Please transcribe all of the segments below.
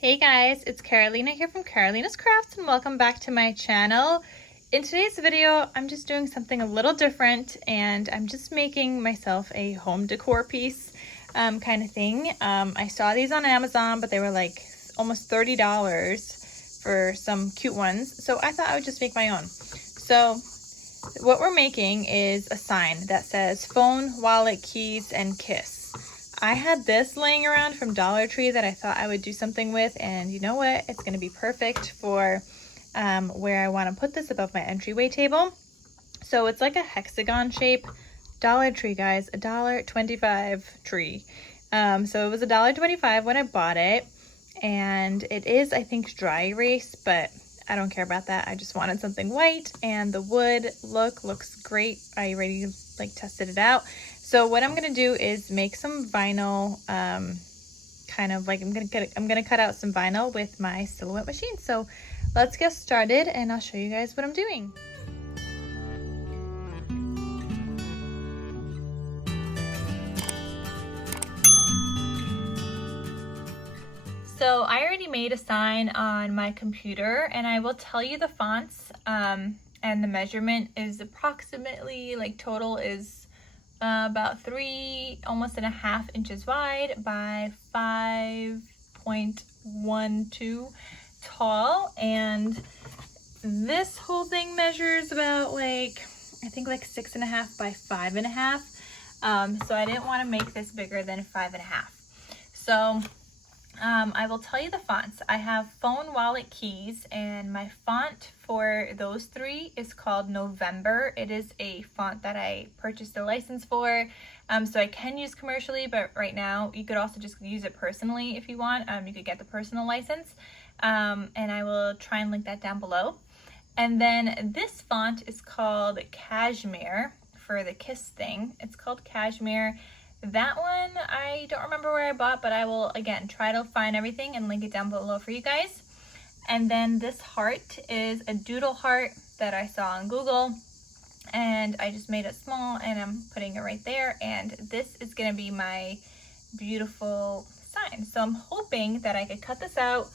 Hey guys, it's Carolina here from KarolinasKrafts and welcome back to my channel. In today's video, I'm just doing something a little different and I'm just making myself a home decor piece kind of thing. I saw these on Amazon, but they were like almost $30 for some cute ones. So I thought I would just make my own. So what we're making is a sign that says phone, wallet, keys, and kiss. I had this laying around from Dollar Tree that I thought I would do something with, and you know what? It's going to be perfect for where I want to put this above my entryway table. So it's like a hexagon shape. Dollar Tree, guys, $1.25 tree. So it was $1.25 when I bought it, and it is, I think, dry erase, but I don't care about that. I just wanted something white, and the wood looks great. I already tested it out. So what I'm gonna do is make some vinyl, kind of like I'm gonna cut out some vinyl with my Silhouette machine. So let's get started and I'll show you guys what I'm doing. So I already made a sign on my computer, and I will tell you the fonts, and the measurement is approximately, total is about 3.5 inches wide by 5.12 tall, and this whole thing measures about I think 6.5 by 5.5. So I didn't want to make this bigger than 5.5. So I will tell you the fonts. I have phone, wallet, keys, and my font for those three is called November. It is a font that I purchased a license for, so I can use commercially, but right now you could also just use it personally if you want. You could get the personal license, and I will try and link that down below. And then this font is called Cashmere for the kiss thing. It's called Cashmere. That one I don't remember where I bought, but I will again try to find everything and link it down below for you guys. And then this heart is a doodle heart that I saw on Google, and I just made it small and I'm putting it right there, and this is gonna be my beautiful sign. So I'm hoping that I could cut this out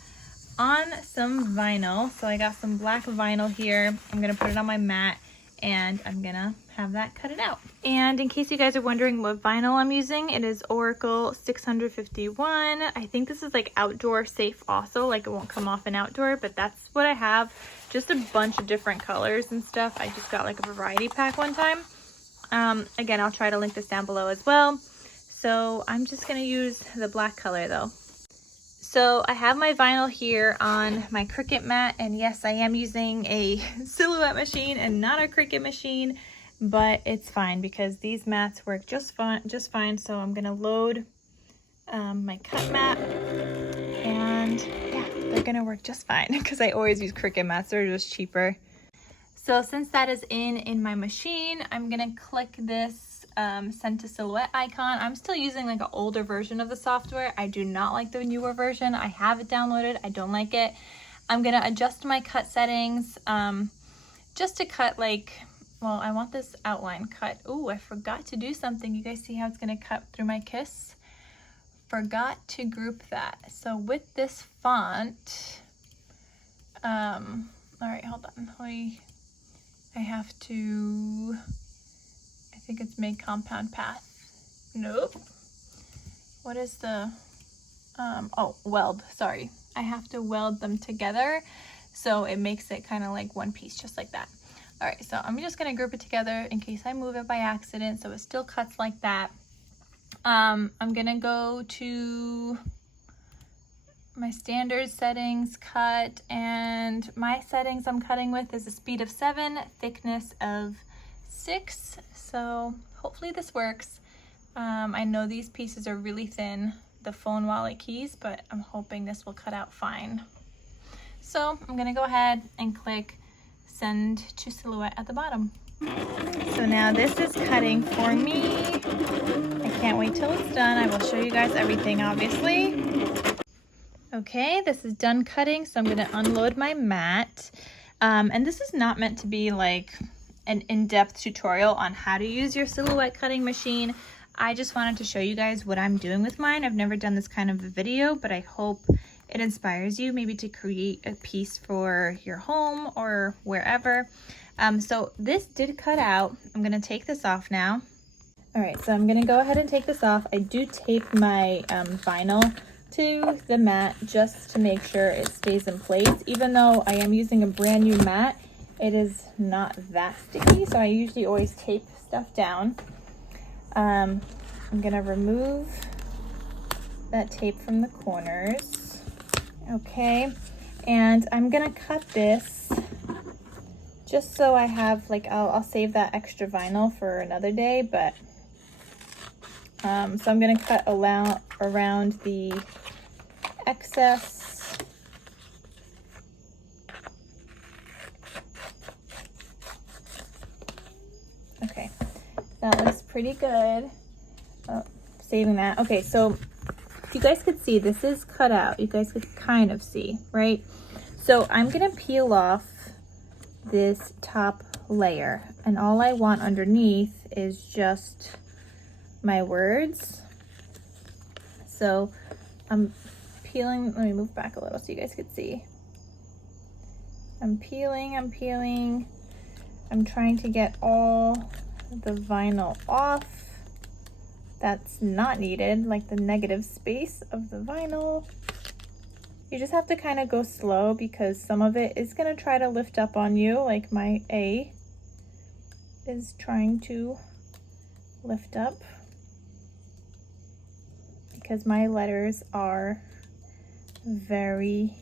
on some vinyl. So I got some black vinyl here. I'm gonna put it on my mat and I'm gonna have that cut it out. And in case you guys are wondering what vinyl I'm using, it is Oracle 651. I think this is outdoor safe also, it won't come off in outdoor, but that's what I have. Just a bunch of different colors and stuff. I just got a variety pack one time. Again, I'll try to link this down below as well. So I'm just gonna use the black color though. So I have my vinyl here on my Cricut mat, and yes, I am using a Silhouette machine and not a Cricut machine, but it's fine because these mats work just fine. So I'm gonna load my cut mat, and yeah, they're gonna work just fine because I always use Cricut mats. They're just cheaper. So since that is in my machine, I'm gonna click this send to Silhouette icon. I'm still using an older version of the software. I do not like the newer version. I have it downloaded. I don't like it. I'm gonna adjust my cut settings just to cut well, I want this outline cut. Oh, I forgot to do something. You guys see how it's gonna cut through my kiss? Forgot to group that. So with this font, all right, hold on. I have to, I think it's make compound path. Nope. What is the, oh, weld, sorry. I have to weld them together so it makes it kind of like one piece, just like that. All right, so I'm just gonna group it together in case I move it by accident, so it still cuts like that. I'm gonna go to my standard settings, cut, and my settings I'm cutting with is a speed of 7, thickness of 6. So hopefully this works. I know these pieces are really thin, the phone, wallet, keys, but I'm hoping this will cut out fine. So I'm gonna go ahead and click send to Silhouette at the bottom. So now this is cutting for me. I can't wait till it's done. I will show you guys everything, obviously. Okay, this is done cutting, so I'm gonna unload my mat. And this is not meant to be an in-depth tutorial on how to use your Silhouette cutting machine. I just wanted to show you guys what I'm doing with mine. I've never done this kind of a video, but I hope it inspires you maybe to create a piece for your home or wherever. So this did cut out. I'm gonna take this off now. All right, so I'm gonna go ahead and take this off. I do tape my vinyl to the mat just to make sure it stays in place. Even though I am using a brand new mat, it is not that sticky, so I usually always tape stuff down. I'm gonna remove that tape from the corners. Okay, and I'm gonna cut this just so I have, like, I'll save that extra vinyl for another day, but so I'm gonna cut around the excess. Okay, that looks pretty good. Oh, saving that. Okay, so if you guys could see, this is cut out. You guys could kind of see, right? So I'm gonna peel off this top layer, and all I want underneath is just my words. So I'm peeling, let me move back a little so you guys could see. I'm peeling, I'm trying to get all the vinyl off that's not needed, like the negative space of the vinyl. You just have to kind of go slow because some of it is going to try to lift up on you, like my A is trying to lift up because my letters are very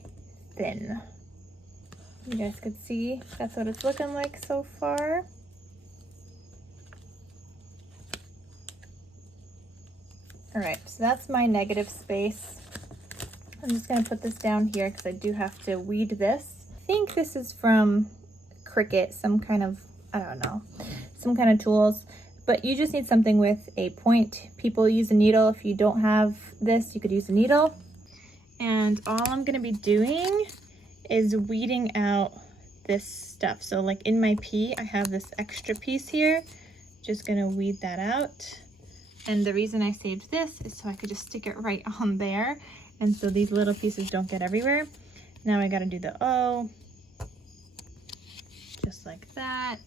thin. You guys could see that's what it's looking like so far. All right, so that's my negative space. I'm just gonna put this down here because I do have to weed this. I think this is from Cricut, some kind of, I don't know, some kind of tools, but you just need something with a point. People use a needle. If you don't have this, you could use a needle. And all I'm gonna be doing is weeding out this stuff. So like in my P, I have this extra piece here. Just gonna weed that out. And the reason I saved this is so I could just stick it right on there. And so these little pieces don't get everywhere. Now I gotta do the O, just like that.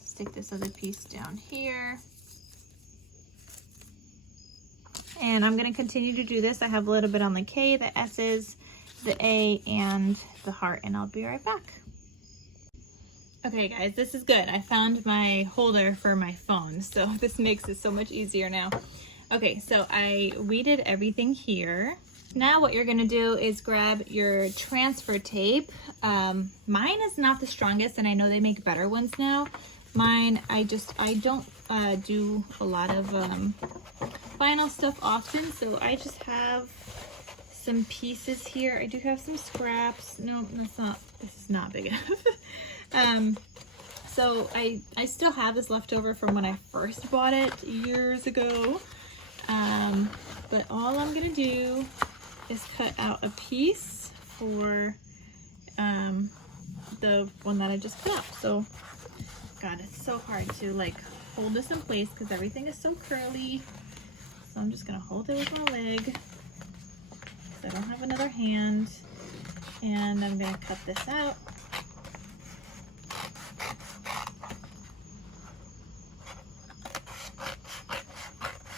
Stick this other piece down here. And I'm gonna continue to do this. I have a little bit on the K, the S's, the A, and the heart, and I'll be right back. Okay guys, this is good. I found my holder for my phone, so this makes it so much easier now. Okay, so I weeded everything here. Now what you're gonna do is grab your transfer tape. Mine is not the strongest, and I know they make better ones now. Mine, I don't do a lot of vinyl stuff often, so I just have some pieces here. I do have some scraps. No, this is not big enough. So I still have this left over from when I first bought it years ago. But all I'm gonna do is cut out a piece for the one that I just cut up. So, God, it's so hard to like hold this in place because everything is so curly. So I'm just gonna hold it with my leg because I don't have another hand. And I'm gonna cut this out.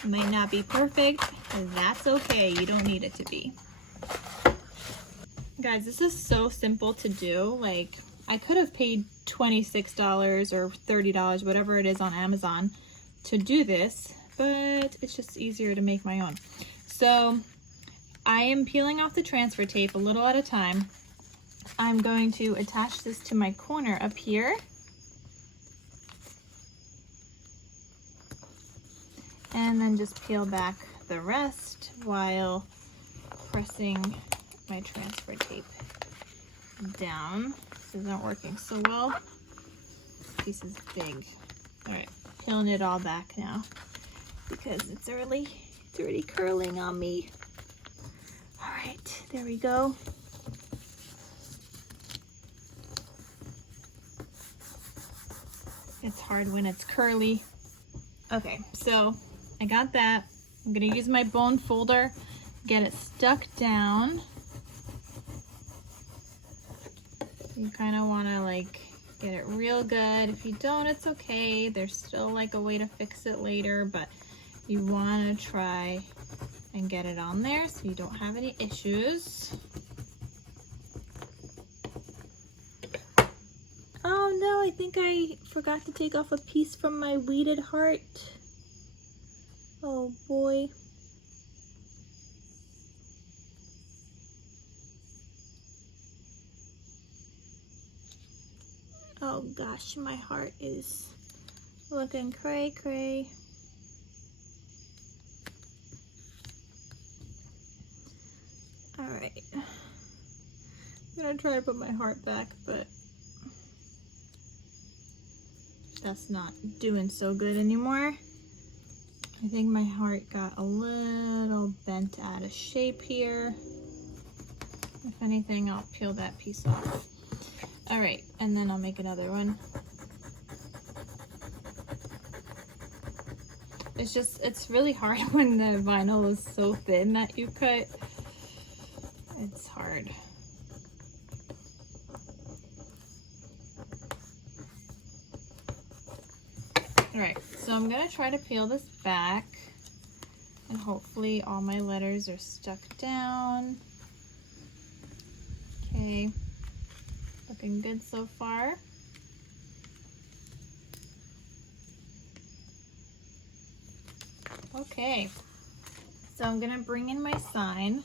It might not be perfect, but that's okay. You don't need it to be. Guys, this is so simple to do. Like, I could have paid $26 or $30, whatever it is on Amazon to do this, but it's just easier to make my own. So I am peeling off the transfer tape a little at a time. I'm going to attach this to my corner up here. And then just peel back the rest while pressing my transfer tape down. This isn't working so well. This piece is big. All right, peeling it all back now because it's already curling on me. All right, there we go. It's hard when it's curly. Okay, so I got that. I'm gonna use my bone folder, get it stuck down. You kind of want to like get it real good. If you don't, it's okay. There's still like a way to fix it later, but you want to try and get it on there so you don't have any issues. Oh no, I think I forgot to take off a piece from my weeded heart. Oh boy. Oh gosh, my heart is looking cray cray. All right, I'm gonna try to put my heart back, but that's not doing so good anymore. I think my heart got a little bent out of shape here. If anything, I'll peel that piece off. All right, and then I'll make another one. It's really hard when the vinyl is so thin that you cut. It's hard. All right, so I'm gonna try to peel this back and hopefully all my letters are stuck down. Okay, looking good so far. Okay, so I'm gonna bring in my sign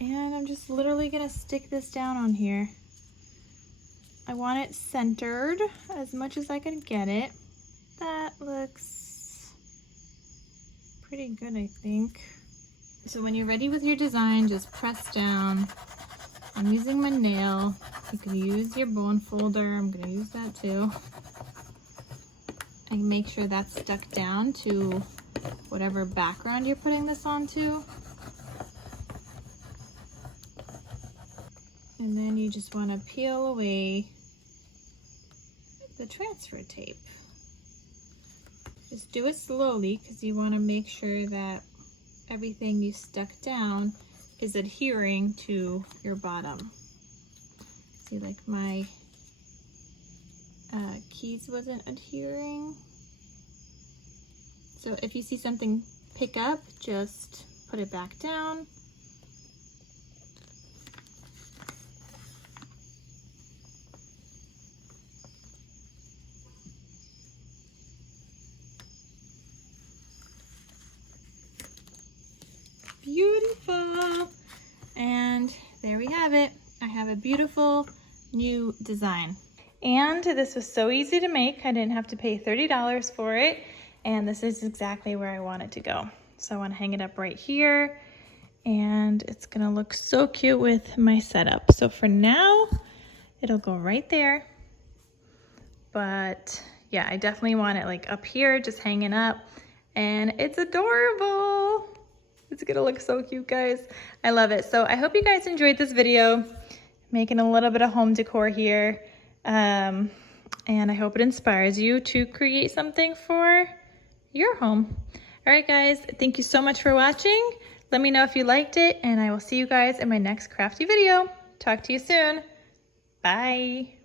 and I'm just literally gonna stick this down on here. I want it centered as much as I can get it. That looks pretty good, I think. So when you're ready with your design, just press down. I'm using my nail. You can use your bone folder. I'm gonna use that too. And make sure that's stuck down to whatever background you're putting this onto. And then you just want to peel away the transfer tape. Just do it slowly because you want to make sure that everything you stuck down is adhering to your bottom. See, like my keys wasn't adhering. So if you see something pick up, just put it back down. Beautiful. And there we have it. I have a beautiful new design. And this was so easy to make. I didn't have to pay $30 for it. And this is exactly where I want it to go. So I want to hang it up right here. And it's going to look so cute with my setup. So for now, it'll go right there. But yeah, I definitely want it like up here, just hanging up. And it's adorable. It's gonna look so cute, guys. I love it. So I hope you guys enjoyed this video. Making a little bit of home decor here. And I hope it inspires you to create something for your home. All right, guys, thank you so much for watching. Let me know if you liked it, and I will see you guys in my next crafty video. Talk to you soon. Bye.